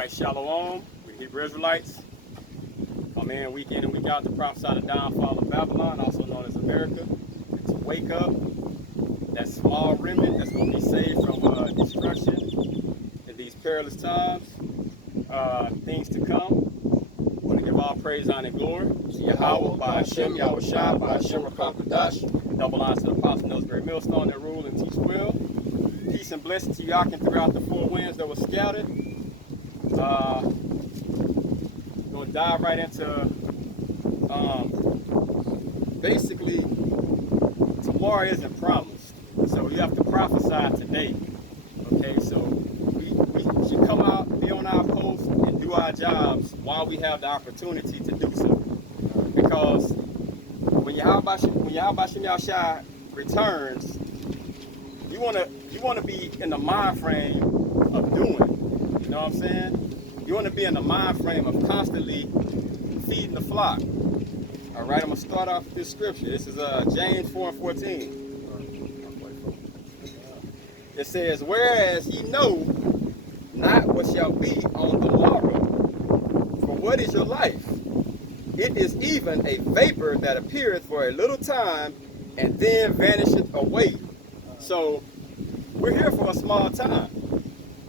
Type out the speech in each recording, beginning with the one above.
right, Shalom, we Hebrew Israelites. Come in week in and week out to prophesy the downfall of Babylon, also known as America, and to wake up that small remnant that's going to be saved from destruction in these perilous times, things to come. I want to give all praise, honor, and glory to Yahweh, by Hashem, Yahweh Shai, by Hashem, Rakakadash, double honor to the Apostle Nosbury Millstone that rule and teach well. Peace and blessing to Yakin throughout the four winds that were scattered. Going to dive right into basically tomorrow isn't promised, so you have to prophesy today. Okay, so we should come out, be on our post, and do our jobs while we have the opportunity to do so. Because when Yahweh Shem Yahushua returns, you wanna be in the mind frame of doing. You know what I'm saying? You want to be in the mind frame of constantly feeding the flock. All right, I'm going to start off with this scripture. This is James 4:14. It says, whereas ye know not what shall be on the morrow, for what is your life? It is even a vapor that appeareth for a little time and then vanisheth away. So we're here for a small time.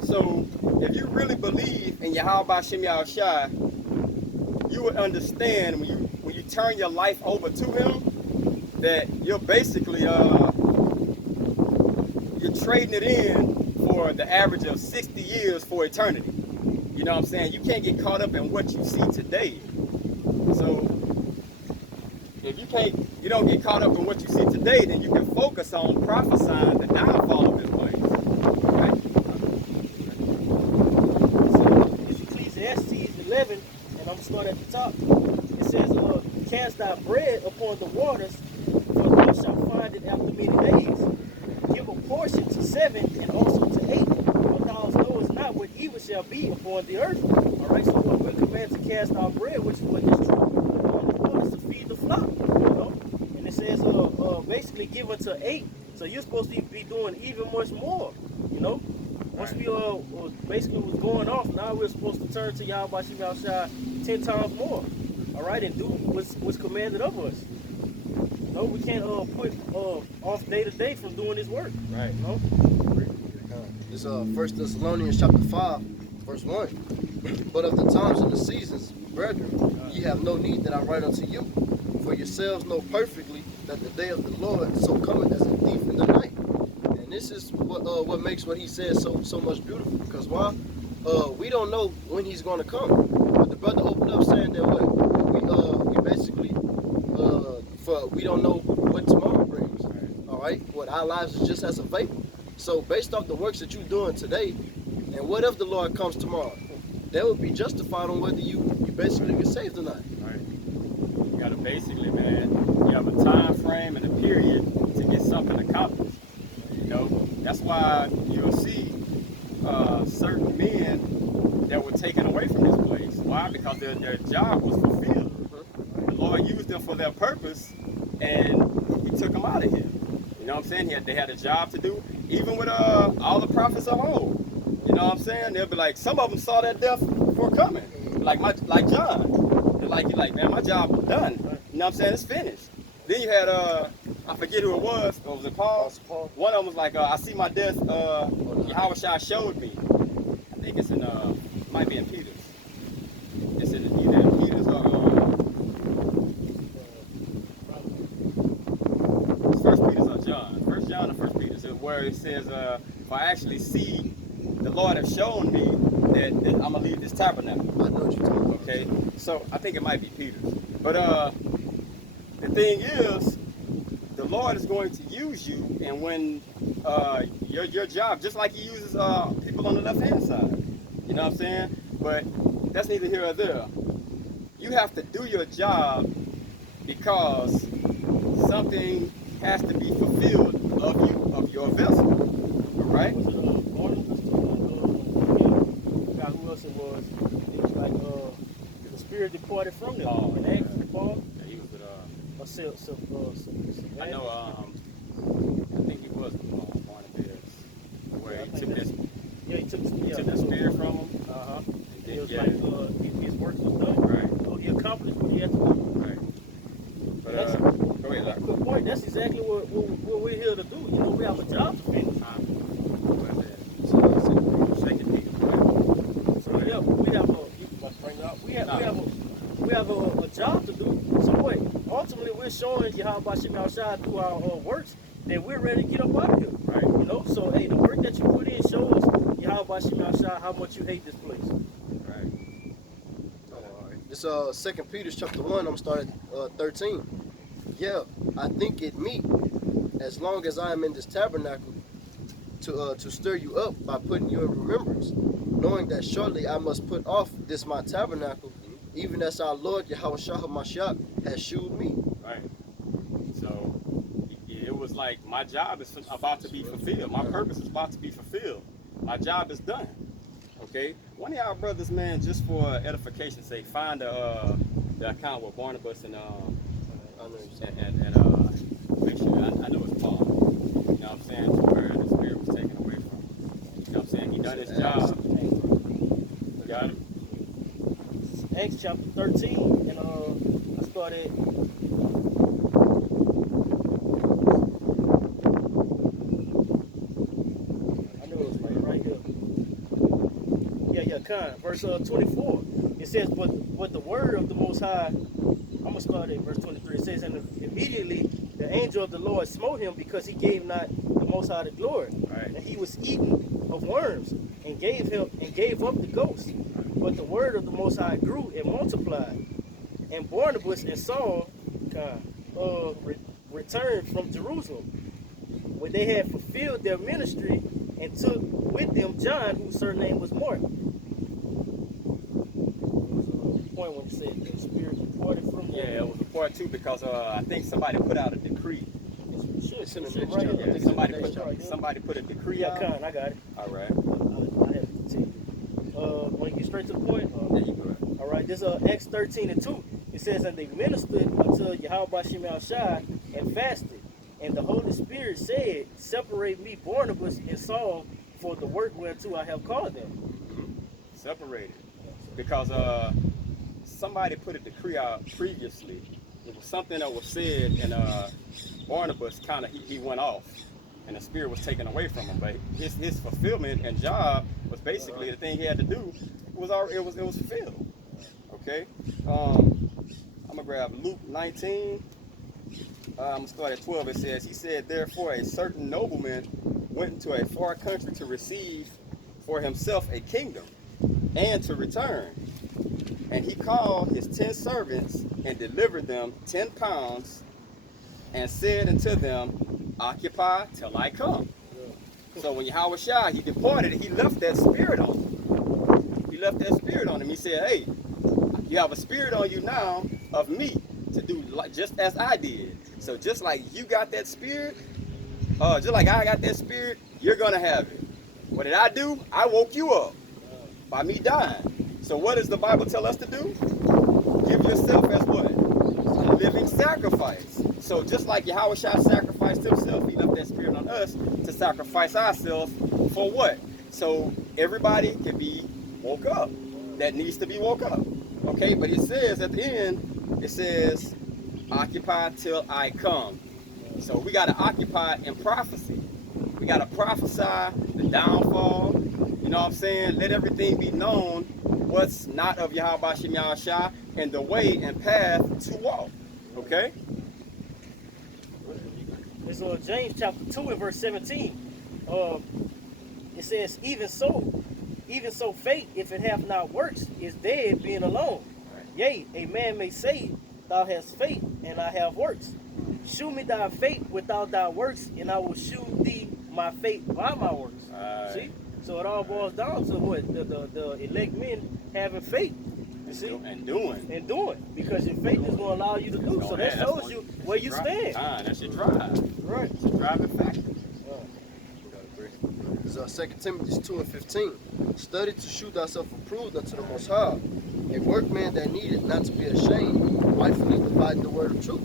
So if you really believe in Yahweh Shem Yahushua, you would understand when you turn your life over to him that you're basically you're trading it in for the average of 60 years for eternity. You know what I'm saying? You can't get caught up in what you see today. So if you don't get caught up in what you see today, then you can focus on prophesying the downfall of this place. Ecclesiastes 11, and I'm going to start at the top. It says, cast thy bread upon the waters, for thou shalt find it after many days. Give a portion to 7 and also to 8, for thou knowest not what evil shall be upon the earth. All right, so we're commanded to cast our bread, which is what is true, upon the waters to feed the flock. You know? And it says, basically give unto 8, so you're supposed to be doing even much more, you know? Once we basically was going off, now we're supposed to turn to Yahweh Shem Yahushua 10 times more. All right, and do what's commanded of us. You know, we can't put off day to day from doing this work. Right. You know? It's 1 Thessalonians chapter 5, verse 1. But of the times and the seasons, brethren, ye have no need that I write unto you. For yourselves know perfectly that the day of the Lord so cometh as a thief in the night. And this is what makes what he says so much beautiful. Because why? We don't know when he's going to come. But the brother opened up saying that we basically we don't know what tomorrow brings. All right, what our lives is just as a vapor. So based off the works that you're doing today, and what if the Lord comes tomorrow, that would be justified on whether you basically get saved or not. Right. You gotta basically, man, you have a time frame and a period to get something accomplished. You know, that's why you'll see certain men that were taken away from this place. Why? Because their job was fulfilled. The Lord used them for their purpose, and he took them out of here. You know what I'm saying? They had a job to do, even with all the prophets of old. You know what I'm saying? They'll be like, some of them saw that death before coming, like John. They're like, man, my job was done. You know what I'm saying? It's finished. Then you had I forget who it was. Was it Paul? One of them was like, I see my death. Yahweh Shai showed me. I think it's in might be in Peter's. It's in either in Peter's or First Peter's or John. First John or First Peter's, where it says, if I actually see the Lord has shown me that I'm gonna leave this tabernacle. I know what you're talking about. Okay, so I think it might be Peter's. But the thing is, the Lord is going to use you, and when your job, just like he uses people on the left-hand side. You know what I'm saying? But that's neither here or there. You have to do your job because something has to be fulfilled of you, of your vessel. All right? Forgot who else it was. It was like the spirit departed from them. Oh, And Acts, Paul. Yeah, he was with I I know. I think he was Barnabas, where he took this. Yeah, he took He took the spirit from him, Uh-huh. and It was Yeah. like his work was done. Right. So he accomplished what he had to do. Right. But That's- go ahead, Doc. Good point. That's exactly what we're here to do. You know, we have a job to finish. Second Peter. So we have a job to do. So what? Ultimately, we're showing Yahweh Shem Shai through our works that we're ready to get up out of here. Right. You know. So hey, the work that you put in shows Yahweh Shem Shai how much you hate this place. Right. It's 2 Peter chapter 1. I'm starting 13. Yeah, I think it meet, as long as I am in this tabernacle, to stir you up by putting you in remembrance, knowing that shortly I must put off this my tabernacle, even as our Lord Yahweh Shah Mashiach has shewed me. Right. So it was like my job is about to be fulfilled. My purpose is about to be fulfilled. My job is done. Okay. One of y'all brothers, man, just for edification's sake, find the account with Barnabas and make sure I know it's Paul. You know what I'm saying? To where the spirit was taken away from him. You know what I'm saying? He done his job. You got him? Acts chapter 13, and I started. I know it's right here. Verse 24. It says, but the word of the Most High. I'm gonna start at verse 23. It says, and immediately the angel of the Lord smote him because he gave not the Most High the glory, Right. and he was eaten of worms, and gave up the ghost. But the word of the Most High grew and multiplied, and Barnabas and Saul returned from Jerusalem, where they had fulfilled their ministry, and took with them John, whose surname was Mark. Point when it said the spirit departed from them. Yeah, it was a part two because I think somebody put out a decree. It's in the Should next right chapter. here. Yeah, Somebody put a decree Yeah, out. I got it. All right. I have to tell you. Want to get straight to the point? There you go. All right, this is Acts 13:2. It says, and they ministered unto Yahweh Shem Shai and fasted. And the Holy Spirit said, separate me, Barnabas and Saul, for the work whereto I have called them. Separated. Because somebody put a decree out previously. It was something that was said, and Barnabas kind of he went off, and the spirit was taken away from him. But his fulfillment and job was basically the thing he had to do. It was fulfilled. Okay. I'm gonna grab Luke 19. I'm gonna start at 12. It says, he said, therefore a certain nobleman went into a far country to receive for himself a kingdom, and to return. And he called his 10 servants and delivered them 10 pounds, and said unto them, occupy till I come. So when Yahweh Shai, he departed, he left that spirit on him. He left that spirit on him. He said, hey, you have a spirit on you now of me to do just as I did. So just like you got that spirit, just like I got that spirit, you're going to have it. What did I do? I woke you up by me dying. So what does the Bible tell us to do? Give yourself as what? A living sacrifice. So just like Yahweh Shai sacrificed himself, he left that spirit on us to sacrifice ourselves for what? So everybody can be woke up. That needs to be woke up. Okay, but it says at the end, it says, occupy till I come. So we got to occupy in prophecy. We got to prophesy the downfall. You know what I'm saying? Let everything be known what's not of Yahweh Shem Shai and the way and path to walk. Okay? It's James chapter 2 and verse 17. It says, even so faith, if it hath not works, is dead being alone. Yea, a man may say, thou hast faith, and I have works. Shew me thy faith without thy works, and I will shew thee my faith by my works. See? So it all boils down to what? The elect men having faith. You see? And doing. Because your faith is going to allow you to do. So that shows you where you stand. That's your drive. Right. It's your driving factor. It's 2 Timothy 2:15. Study to shew thyself approved unto the Most High, a workman that needeth not to be ashamed, rightfully dividing the word of truth.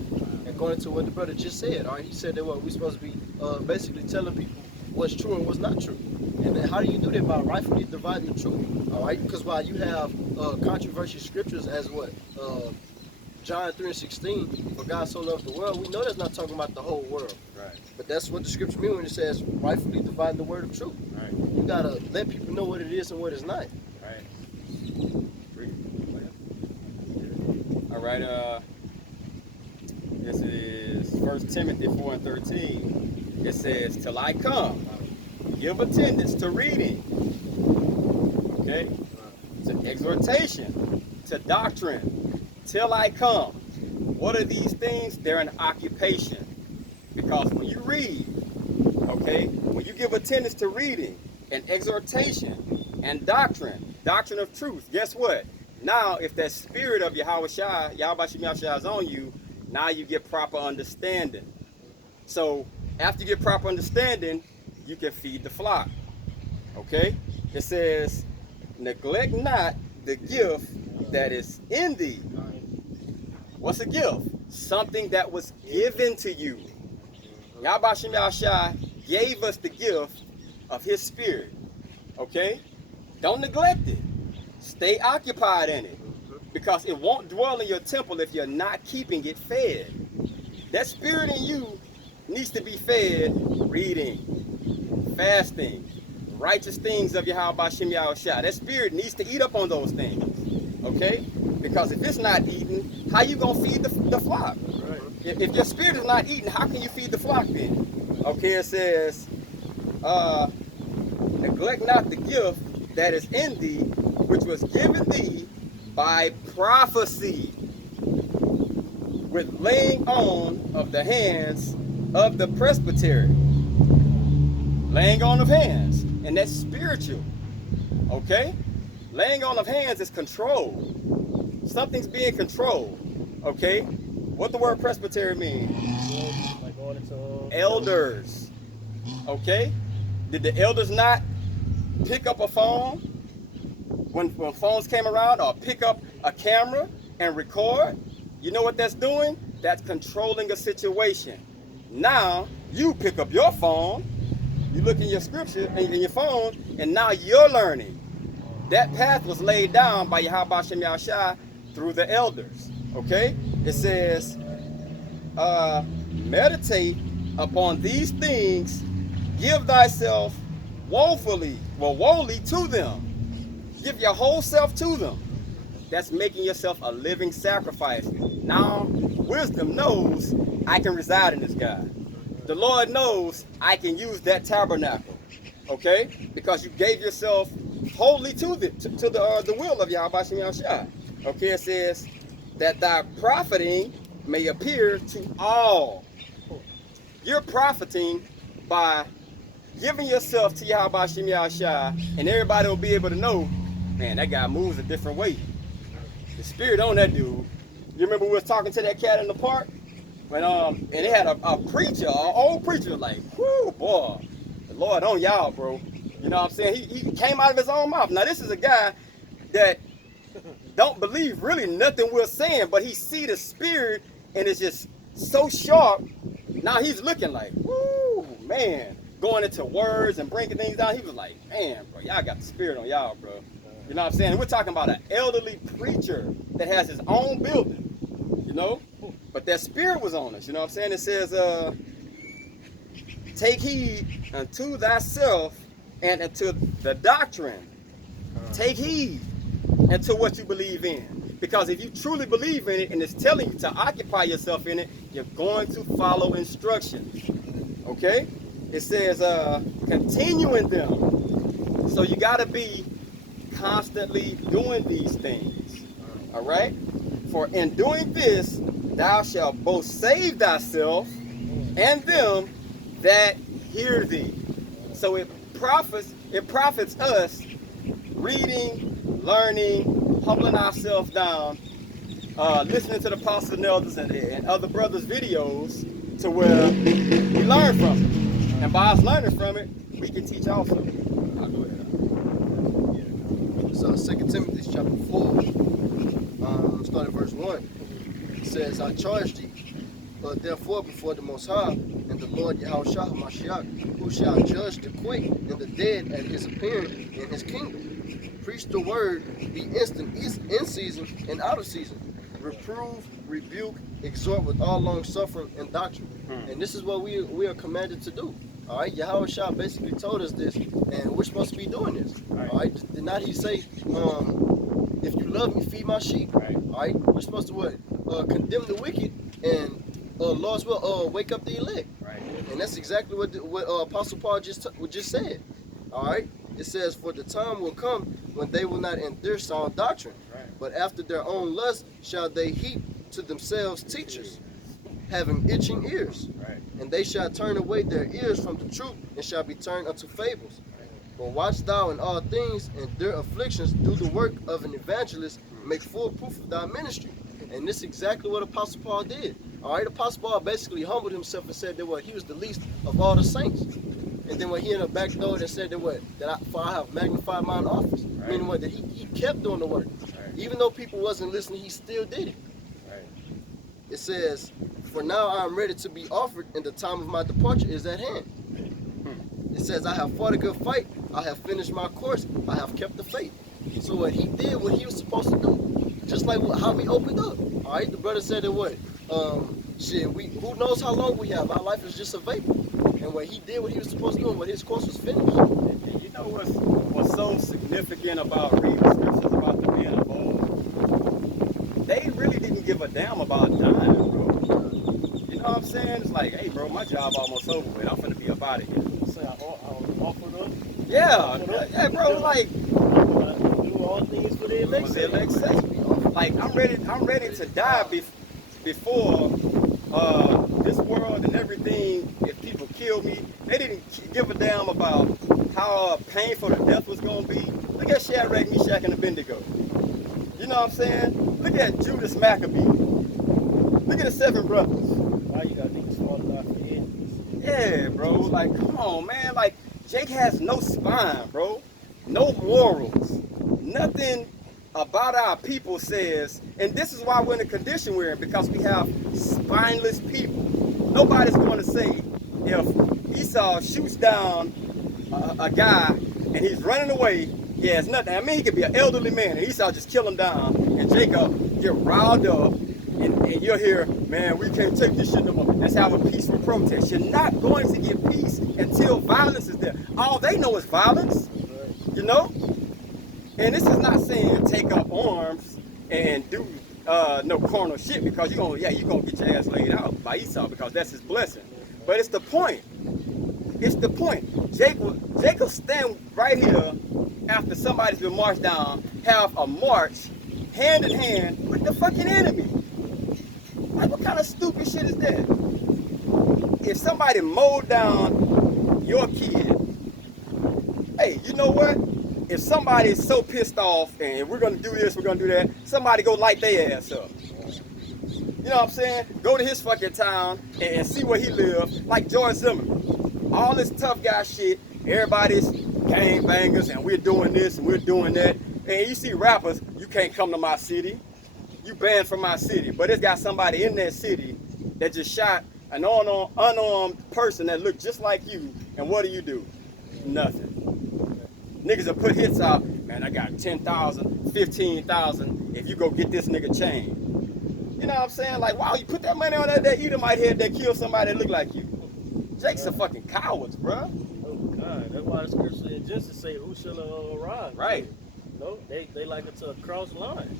According to what the brother just said, all right? He said that what we're supposed to be basically telling people what's true and what's not true. And then how do you do that? By rightfully dividing the truth. All right, because while you have controversial scriptures as what John 3:16, for God so loved the world, we know that's not talking about the whole world. Right. But that's what the scripture means when it says rightfully dividing the word of truth. Right. You gotta let people know what it is and what it's not. Right. All right. This is 1 Timothy 4:13. It says, "Till I come, give attendance to reading, okay, to exhortation, to doctrine, till I come." What are these things? They're an occupation. Because when you read, okay, when you give attendance to reading and exhortation and doctrine of truth, guess what? Now, if that spirit of Yahweh Shai is on you, now you get proper understanding. So after you get proper understanding, you can feed the flock. Okay? It says, "Neglect not the gift that is in thee." What's a gift? Something that was given to you. Yahweh Shai gave us the gift of his spirit. Okay? Don't neglect it. Stay occupied in it. Because it won't dwell in your temple if you're not keeping it fed. That spirit in you needs to be fed reading, fasting, righteous things of Yahweh Shai. That spirit needs to eat up on those things. Okay? Because if it's not eating, how you going to feed the flock? Right. If your spirit is not eating, how can you feed the flock then? Okay, it says, "Neglect not the gift that is in thee, which was given thee by prophecy, with laying on of the hands of the presbytery." Laying on of hands, and that's spiritual. Okay? Laying on of hands is control. Something's being controlled. Okay? What the word presbytery mean? Like going into Elders. Okay? Did the elders not pick up a phone when phones came around, or pick up a camera and record? You know what that's doing? That's controlling a situation. Now you pick up your phone, you look in your scripture in your phone, and now you're learning. That path was laid down by Yahweh Shai through the elders. Okay? It says, "Meditate upon these things, give thyself wholly to them." Give your whole self to them. That's making yourself a living sacrifice. Now, wisdom knows I can reside in this guy. The Lord knows I can use that tabernacle. Okay? Because you gave yourself wholly to the will of Yahweh Shai. Okay, it says that thy profiting may appear to all. You're profiting by giving yourself to Yahweh Shai, and everybody will be able to know, man, that guy moves a different way. The spirit on that dude. You remember we was talking to that cat in the park? When and they had a preacher, an old preacher, like, whoo, boy, the Lord on y'all, bro. You know what I'm saying? He came out of his own mouth. Now, this is a guy that don't believe really nothing we're saying, but he see the spirit, and it's just so sharp. Now he's looking like, whoo, man, going into words and breaking things down. He was like, man, bro, y'all got the spirit on y'all, bro. You know what I'm saying? And we're talking about an elderly preacher that has his own building, you know? But that spirit was on us, you know what I'm saying? It says, "Take heed unto thyself and unto the doctrine." Take heed unto what you believe in. Because if you truly believe in it and it's telling you to occupy yourself in it, you're going to follow instructions. Okay? It says, "Continue in them." So you got to be constantly doing these things. All right? "For in doing this, thou shalt both save thyself and them that hear thee." So it profits us reading, learning, humbling ourselves down, listening to the apostles and elders and other brothers' videos to where we learn from it. And by us learning from it, we can teach also. I'll go ahead. So 2 Timothy chapter 4, start at verse 1. It says, "I charge thee therefore before the Most High and the Lord Yahushua HaMashiach, who shall judge the quick and the dead at his appearing in his kingdom. Preach the word, be instant, in season and out of season. Reprove, rebuke, exhort with all long suffering and doctrine. And this is what we are commanded to do. All right, Yahushua basically told us this, and we're supposed to be doing this. All right, did not he say, if you love me, feed my sheep? Right. All right, we're supposed to what? Condemn the wicked, and Lord's will wake up the elect. Right. And that's exactly what Apostle Paul just said. All right, it says, for the time will come when they will not endure sound doctrine, Right. but after their own lust shall they heap to themselves teachers, having itching ears. Right. And they shall turn away their ears from the truth, and shall be turned unto fables. But watch thou in all things, endure afflictions, do the work of an evangelist, make full proof of thy ministry. And this is exactly what Apostle Paul did. All right, Apostle Paul basically humbled himself and said that he was the least of all the saints. And then when he in the back door and said that I have magnified mine office. Right. Meaning that he kept doing the work. Right. Even though people wasn't listening, he still did it. Right. It says, for now I am ready to be offered, and the time of my departure is at hand. It says, I have fought a good fight, I have finished my course, I have kept the faith. So what he did, what he was supposed to do, just like how we opened up. All right, the brother said that who knows how long we have? Our life is just a vapor. And what he did, what he was supposed to do, and what his course was finished. And you know what's so significant about reading the scriptures about the men of old? They really didn't give a damn about dying, bro. You know what I'm saying? It's like, hey, bro, my job almost over with. I'm finna be up out of here. Say I offered up. Yeah, bro, like, Do all things for the elect. the elect say. Like, I'm ready to die before this world and everything. If people kill me, they didn't give a damn about how painful the death was gonna be. Look at Shadrach, Meshach, and Abednego. You know what I'm saying? Look at Judas Maccabee. Look at the 7 brothers. Why you got niggas falling out for the enemies? Yeah, bro. Like, come on, man. Like, Jake has no spine, bro. No morals. Nothing about our people says, and this is why we're in the condition we're in, because we have spineless people. Nobody's going to say, if Esau shoots down a guy and he's running away, yeah, it's nothing. I mean, he could be an elderly man, and Esau just kill him down, and Jacob get riled up, and you'll hear, man, we can't take this shit no more. Let's have a peaceful protest. You're not going to get peace until violence is there. All they know is violence, you know? And this is not saying take up arms and do no carnal shit, because you're gonna get your ass laid out by Esau, because that's his blessing. But it's the point. It's the point. Jacob stand right here after somebody's been marched down, have a march hand in hand with the fucking enemy. Like, what kind of stupid shit is that? If somebody mowed down your kid, hey, you know what? If somebody is so pissed off and we're gonna do this, we're gonna do that, somebody go light their ass up. You know what I'm saying? Go to his fucking town and see where he lives, like George Zimmerman. All this tough guy shit, everybody's gang bangers, and we're doing this and we're doing that. And you see rappers, you can't come to my city. You banned from my city. But it's got somebody in that city that just shot an unarmed person that looked just like you, and what do? Nothing. Niggas will put hits out, man, I got 10,000, 15,000 if you go get this nigga chain. You know what I'm saying? Like, wow, you put that money on that Edomite head that killed somebody that look like you. Jake's a fucking cowards, bruh. Oh God, that's why the scripture in Genesis say, who shall arise? Right. No, they like it to a cross line.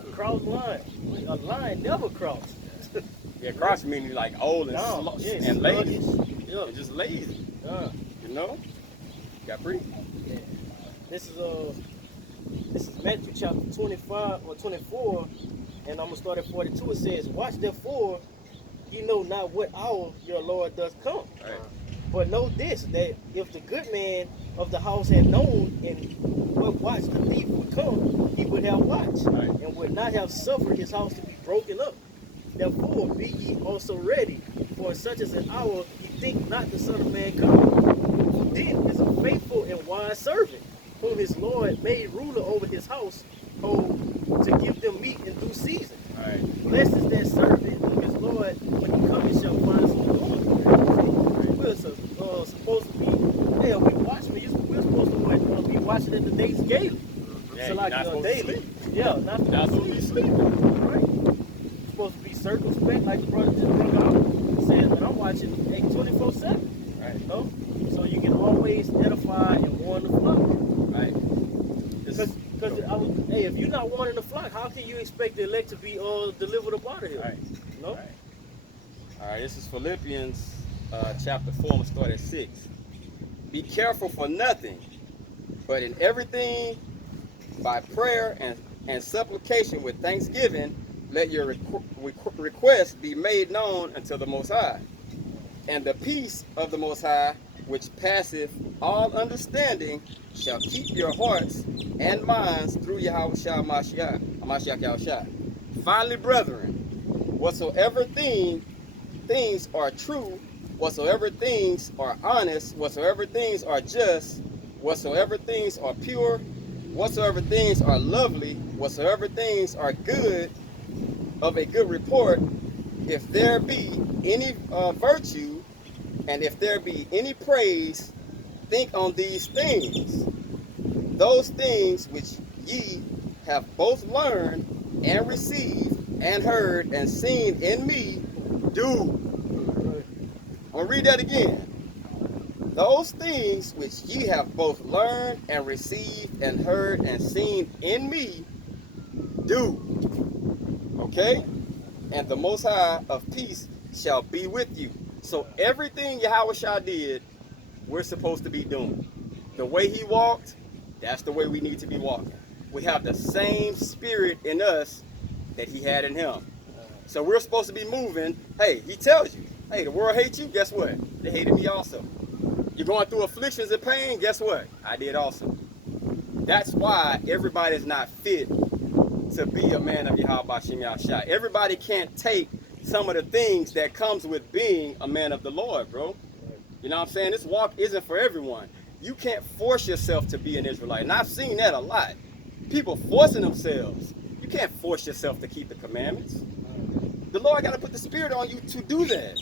A cross line. A line never crossed. Yeah, cross meaning like old and, and lazy. Yeah. And just lazy. You know? Got pretty. Yeah. This is Matthew chapter 25 or 24, and I'm gonna start at 42. It says, watch therefore, ye know not what hour your Lord does come. Right. But know this, that if the good man of the house had known and what watch the thief would come, he would have watched, right, and would not have suffered his house to be broken up. Therefore be ye also ready, for in such as an hour ye think not the Son of Man cometh. Who then is a faithful and wise servant, whom his Lord made ruler over his house, to give them meat in due season. Right. Blessed is that servant whom his Lord, when supposed to be, yeah, we watchmen. We're supposed to be watching at the gates daily. Yeah, So like you're not supposed to daily. sleep. Yeah, not You're not supposed to be sleeping. Right. Supposed to be circumspect, like the brother just brought out. Says that I'm watching 24/7. Right. You know, so you can always edify and warn the flock. Right. Because hey, if you're not warning the flock, how can you expect the elect to be delivered up out of here? Right. You know? Right. All right, this is Philippians chapter 4, I'm going to start at 6. Be careful for nothing, but in everything, by prayer and supplication with thanksgiving, let your requests be made known unto the Most High. And the peace of the Most High, which passeth all understanding, shall keep your hearts and minds through Yahushua Mashiach Yahushua. Finally, brethren, whatsoever things are true, whatsoever things are honest, whatsoever things are just, whatsoever things are pure, whatsoever things are lovely, whatsoever things are good, of a good report, if there be any virtue, and if there be any praise, think on these things. Those things which ye have both learned and received and heard and seen in me, do. I'm going to read that again. Those things which ye have both learned and received and heard and seen in me, do. Okay? And the Most High of peace shall be with you. So everything Yahushua did, we're supposed to be doing. The way he walked, that's the way we need to be walking. We have the same spirit in us that he had in him. So we're supposed to be moving. Hey, he tells you, hey, the world hates you. Guess what? They hated me also. You're going through afflictions and pain. Guess what? I did also. That's why everybody's not fit to be a man of Yahweh Shem Yahshua. Everybody can't take some of the things that comes with being a man of the Lord, bro. You know what I'm saying? This walk isn't for everyone. You can't force yourself to be an Israelite. And I've seen that a lot. People forcing themselves. You can't force yourself to keep the commandments. The Lord got to put the spirit on you to do that.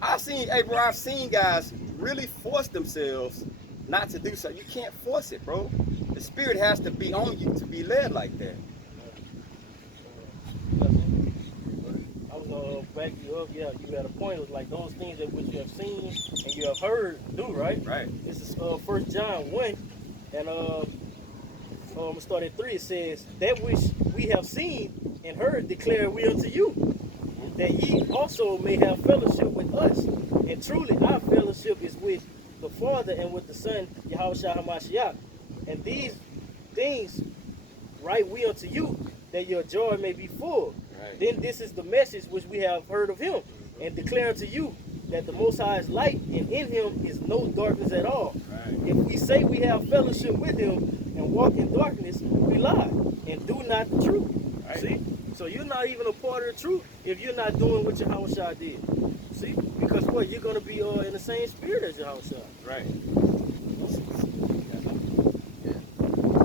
I've seen guys really force themselves not to do so. You can't force it, bro. The spirit has to be on you to be led like that. I was gonna back you up. Yeah, you had a point. It was like those things that which you have seen and you have heard do, right? Right. This is 1 John 1, and I'm gonna start at 3. It says, "That which we have seen and heard declare we unto you, that ye also may have fellowship with us. And truly our fellowship is with the Father and with the Son, Yahushua HaMashiach. And these things write we unto you, that your joy may be full. Right. Then this is the message which we have heard of him, and declare unto you that the Most High is light, and in him is no darkness at all. Right. If we say we have fellowship with him and walk in darkness, we lie and do not the truth." Right. See? So you're not even a part of the truth if you're not doing what Yahushua did. See? Because what? You're going to be in the same spirit as Yahushua. Right.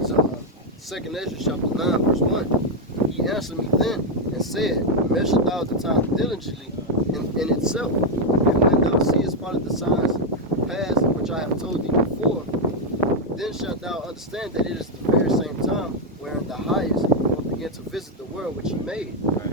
So, 2 Ezra chapter 9, verse 1. He answered me then and said, measure thou the time diligently in itself, and when thou seest part of the signs past which I have told thee before, then shalt thou understand that it is the very same time wherein the highest will begin to visit the world which he made. Right.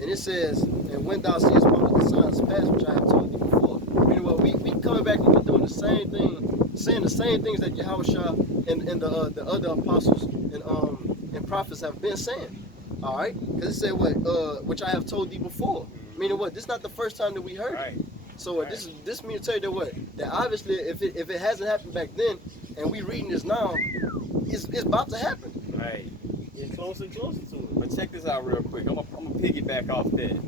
And it says, and when thou seest part of the signs past which I have told thee before. Meaning, well, we coming back and we doing the same thing, saying the same things that Yahushua and the other apostles and prophets have been saying. All right, because it said what which I have told thee before. Meaning what? This is not the first time that we heard Right. it. So this means to tell you that what? That obviously if it hasn't happened back then and we reading this now, it's about to happen. Right. Get closer and closer to it. But check this out real quick. I'm gonna piggyback off that.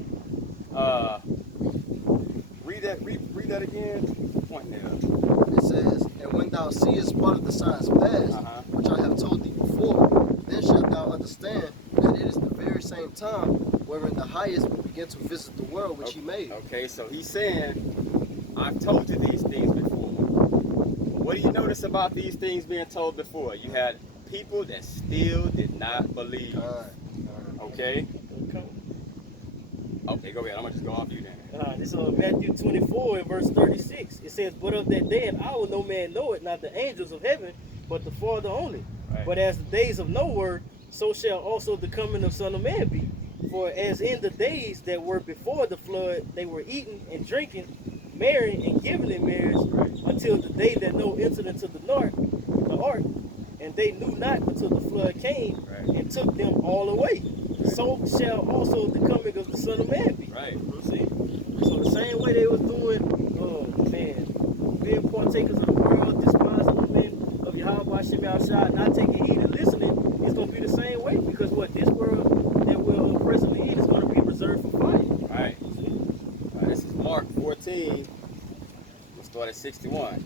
Read that again. Point there. It says, and when thou seest part of the signs past, which I have told thee before, then shalt thou understand that it is the very same time wherein the highest will begin to visit the world which he made. Okay, so he's saying, I've told you these things before. What do you notice about these things being told before? You had people that still did not believe. Okay? Okay, go ahead. I'm gonna just go off you then. This is Matthew 24 and verse 36. It says, "But of that day and hour no man knoweth, not the angels of heaven, but the Father only. Right. But as the days of Noah, so shall also the coming of Son of Man be. For as in the days that were before the flood, they were eating and drinking, marrying and giving in marriage, until the day that Noah entered into the ark, and they knew not until the flood came and took them all away. So shall also the coming of the Son of Man be." Right. See? So the same way they was doing, being partakers of the world, despising the men of Yahweh Hashem Yahushua, not taking heed and listening, it's going to be the same way. Because what this world that we're presently in is going to be reserved for fire. Right. This is Mark 14. We'll start at 61.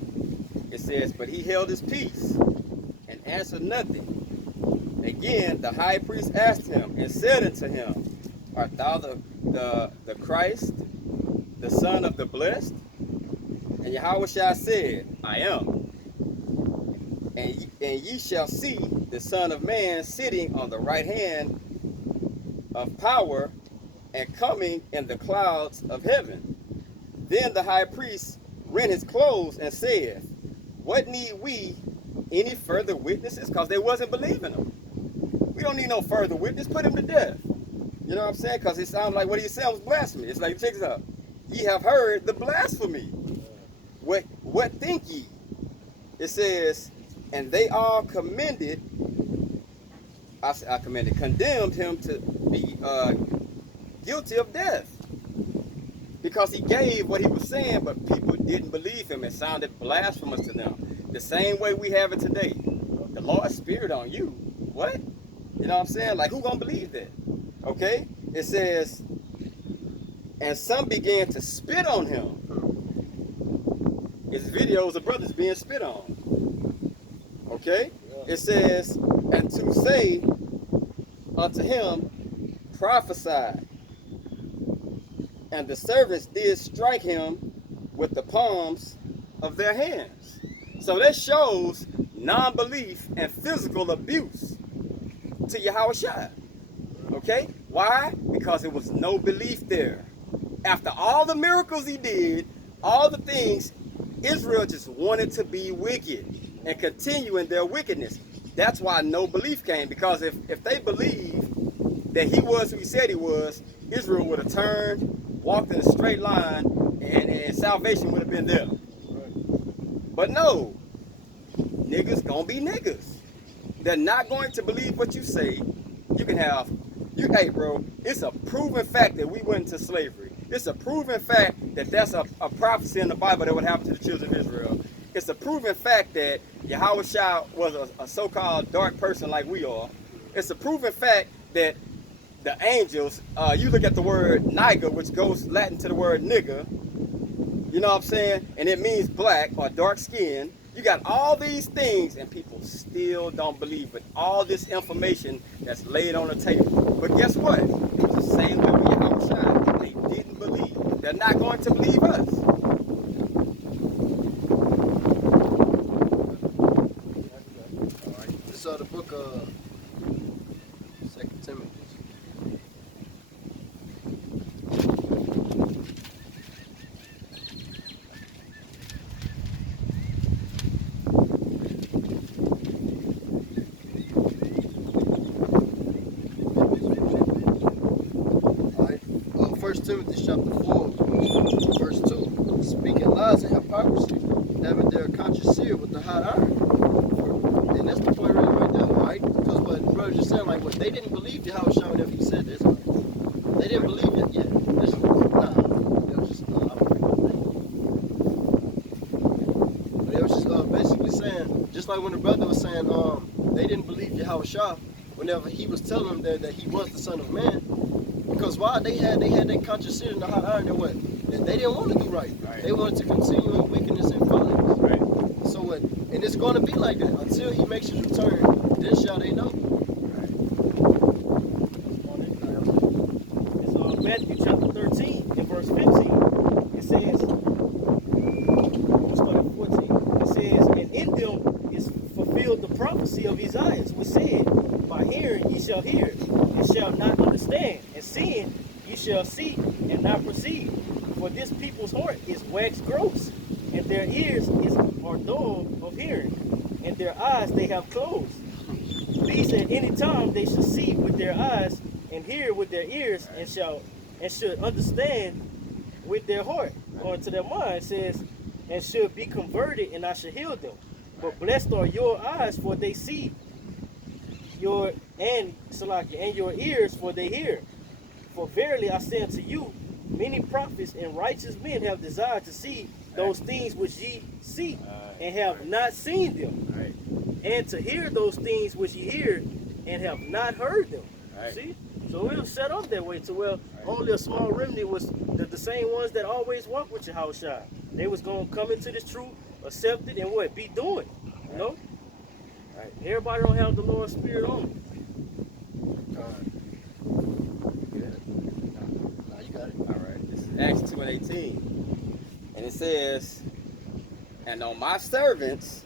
It says, "But he held his peace and answered nothing. Again, the high priest asked him and said unto him, Art thou the Christ, the Son of the Blessed? And Yahweh said, I am. And ye shall see the Son of Man sitting on the right hand of power and coming in the clouds of heaven. Then the high priest rent his clothes and said, What need we any further witnesses? Because they wasn't believing him. We don't need no further witness. Put him to death. You know what I'm saying? Because it sounds like what he said was blasphemy. It's like, check this out. Ye have heard the blasphemy. What think ye? It says, and they all condemned him to be guilty of death. Because he gave what he was saying, but people didn't believe him. It sounded blasphemous to them. The same way we have it today. The Lord's Spirit on you. What? You know what I'm saying? Like, who gonna believe that? Okay? It says, and some began to spit on him. It's videos of brothers being spit on. Okay? It says, and to say unto him, prophesy. And the servants did strike him with the palms of their hands. So that shows non-belief and physical abuse to Yahushua. Okay? Why? Because there was no belief there. After all the miracles he did, all the things, Israel just wanted to be wicked and continue in their wickedness. That's why no belief came. Because if they believed that he was who he said he was, Israel would have turned, walked in a straight line, and salvation would have been there. But no, niggas gonna be niggas. They're not going to believe what you say. You can have, hey bro, it's a proven fact that we went into slavery. It's a proven fact that that's a prophecy in the Bible that would happen to the children of Israel. It's a proven fact that Yahushua was a so-called dark person like we are. It's a proven fact that the angels, you look at the word niger, which goes Latin to the word nigger, you know what I'm saying? And it means black or dark skin. You got all these things and people still don't believe it. All this information that's laid on the table. But guess what? It was the same way with Yahushua. They didn't believe. They're not going to believe us. All right. This is the book of 2 Timothy. Timothy chapter 4, verse 2, speaking lies and hypocrisy, having their conscience seared with the hot iron. And that's the point right there, right? Because what the brother just said, like, what they didn't believe Yahushua whenever he said this. They didn't believe it yet. It was just basically saying, just like when the brother was saying, they didn't believe Yahushua whenever he was telling them that he was the Son of Man. Because why? They had their conscience seared in the hot iron. And they didn't want to do right. They wanted to continue in wickedness and folly. Right. So what? And it's going to be like that until he makes his return. Then shall they know. It's Matthew chapter 13 and verse 15. It says, we'll start at 14. It says, and in them is fulfilled the prophecy of Isaiah, which said, by hearing ye shall hear, and shall not understand, and seeing you shall see and not perceive. For this people's heart is waxed gross, and their ears are dull of hearing, and their eyes they have closed. These at any time they shall see with their eyes, and hear with their ears, and should understand with their heart, going to their mind, it says, and should be converted, and I shall heal them. But blessed are your eyes, for they see, and your ears, for they hear. For verily I say unto you, many prophets and righteous men have desired to see those things which ye see, and have not seen them, and to hear those things which ye hear, and have not heard them. See? So it was set up that way to where only a small remnant was the same ones that always walk with Yahushua. They was going to come into this truth, accept it, and what? Be doing. You know? Right. Everybody don't have the Lord's Spirit on them. Nah, you got it. All right. This is Acts 2:18. And it says, and on my servants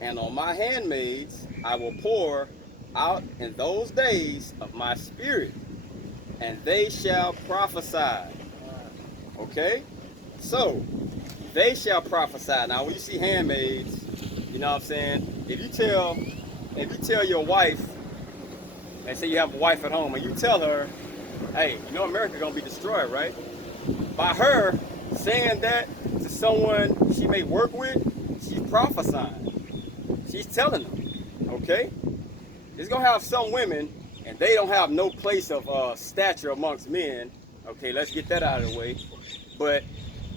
and on my handmaids I will pour out in those days of my spirit, and they shall prophesy. Okay? So, they shall prophesy. Now, when you see handmaids, you know what I'm saying? If you tell your wife, let's say you have a wife at home, and you tell her, hey, you know America gonna be destroyed, right? By her saying that to someone she may work with, she's prophesying. She's telling them, okay? It's gonna have some women, and they don't have no place of stature amongst men. Okay, let's get that out of the way. But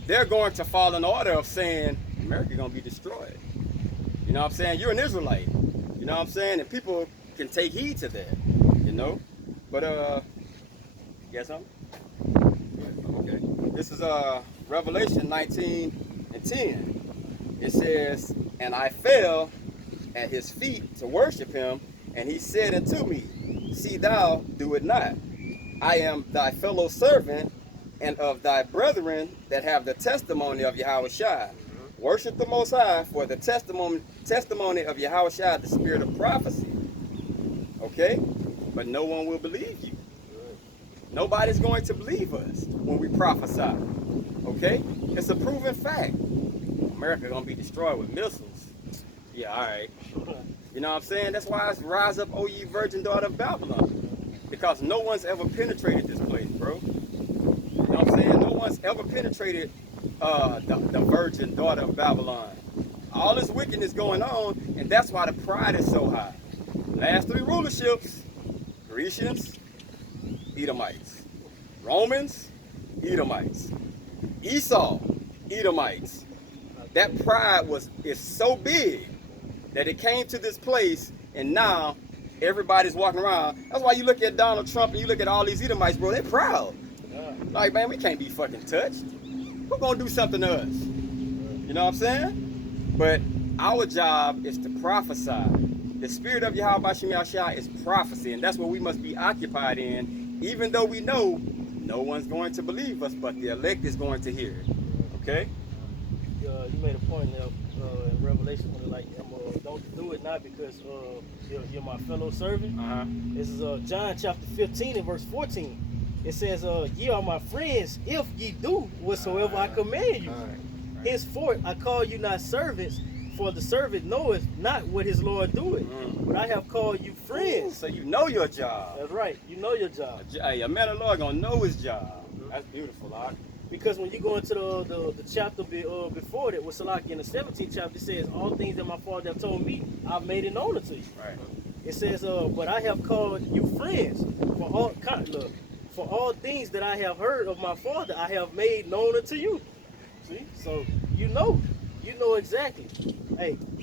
they're going to fall in order of saying America gonna be destroyed. You know what I'm saying? You're an Israelite. You know what I'm saying? And people can take heed to that. You know? But you got something? Okay. This is Revelation 19:10. It says, and I fell at his feet to worship him, and he said unto me, see thou do it not. I am thy fellow servant and of thy brethren that have the testimony of Yahushua. Worship the Most High, for the testimony of Yahushua, the spirit of prophecy. Okay? But no one will believe you. Nobody's going to believe us when we prophesy. Okay? It's a proven fact. America gonna be destroyed with missiles. Yeah, all right. You know what I'm saying? That's why it's rise up, O ye virgin daughter of Babylon. Because no one's ever penetrated this place, bro. You know what I'm saying? No one's ever penetrated the virgin daughter of Babylon. All this wickedness going on, and that's why the pride is so high. Last three rulerships, Grecians, Edomites. Romans, Edomites. Esau, Edomites. That pride is so big that it came to this place, and now everybody's walking around. That's why you look at Donald Trump and you look at all these Edomites, bro, they're proud. Like, man, we can't be fucking touched. Who's gonna do something to us? You know what I'm saying? But our job is to prophesy. The spirit of Yahweh Shem Yahshua is prophecy, and that's what we must be occupied in, even though we know no one's going to believe us, but the elect is going to hear it. Okay? You made a point there in Revelation when like, don't do it not because you're my fellow servant. This is John chapter 15 and verse 14. It says, ye are my friends if ye do whatsoever I command you. Henceforth I call you not servants, for the servant knoweth not what his Lord doeth. But I have called you friends. So you know your job. That's right. You know your job. Hey, a man of Lord gonna know his job. That's beautiful, Lord. Because when you go into the chapter before that, with Salaki in the 17th chapter, it says, all things that my Father have told me, I've made it known unto you. Right. It says, but I have called you friends. For all things that I have heard of my Father, I have made known unto you. See? So you know exactly. Hey,